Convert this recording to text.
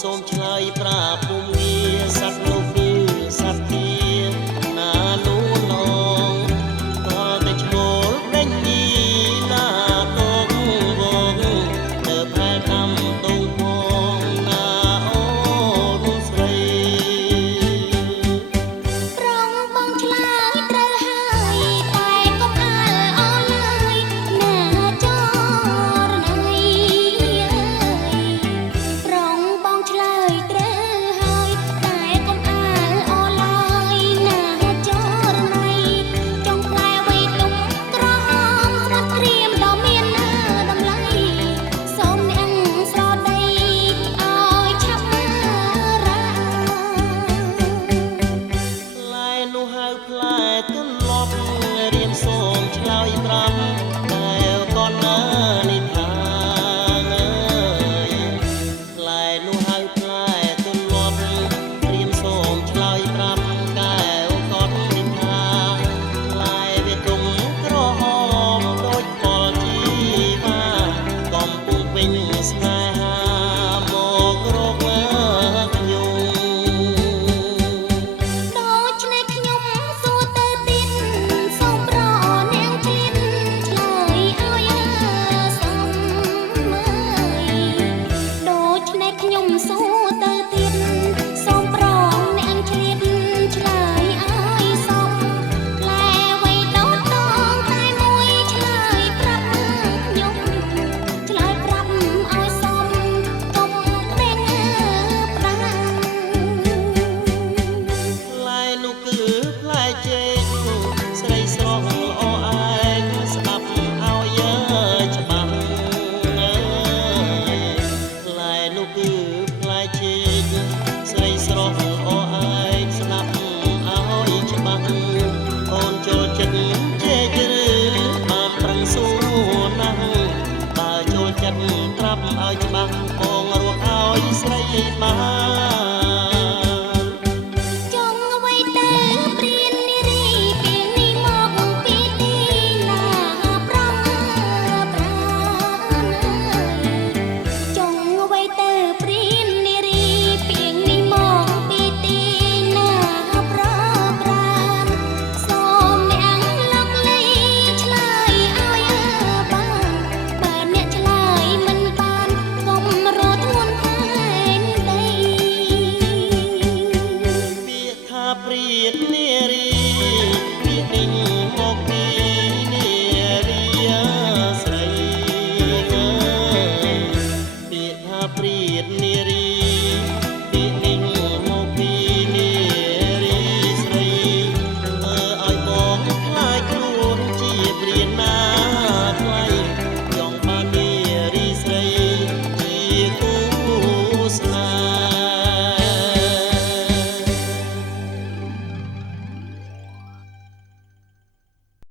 សូមឆ្លើយប្រាប់ពុំវាសត្វលោកគឺសត្វធាណានោះឡងក៏តែឈ្មោលដេញញីណាតងវងទៅផែកំដងផងណាអូនស្រីប្រងបងឆ្លើយត្រូវហើយតែកុំអាលអរឡើយណាចរណៃប្រងបងឆ្លើយត្រូវហើយតែកុំអាលអរឡើយណាចរណៃចង់ផ្លែវៃទុំក្រហមស្រស់ក្រៀមដ៏មានតម្លៃសូមអ្នកស្រដីឲ្យឆាប់រា ផ្លែនោះហៅផ្លែទន្លប់រៀនសូមឆ្លើយប្រាប់តែក៏ណានិថាអើយផ្លែនោះហៅផ្លែទន្លប់រៀនសូមឆ្លើយប្រាប់តែក៏និថាផ្លែវាទុំក្រហមដូចពលជីវ៉ាកំពុងពេញស្នេហាមករកខ្ញុំ ដូច្នេះខ្ញុំសួរទៅទៀតសូមប្រនាងជៀនឆ្លើយឲ្យសមមើយដូច្នេះខ្ញុំសួរ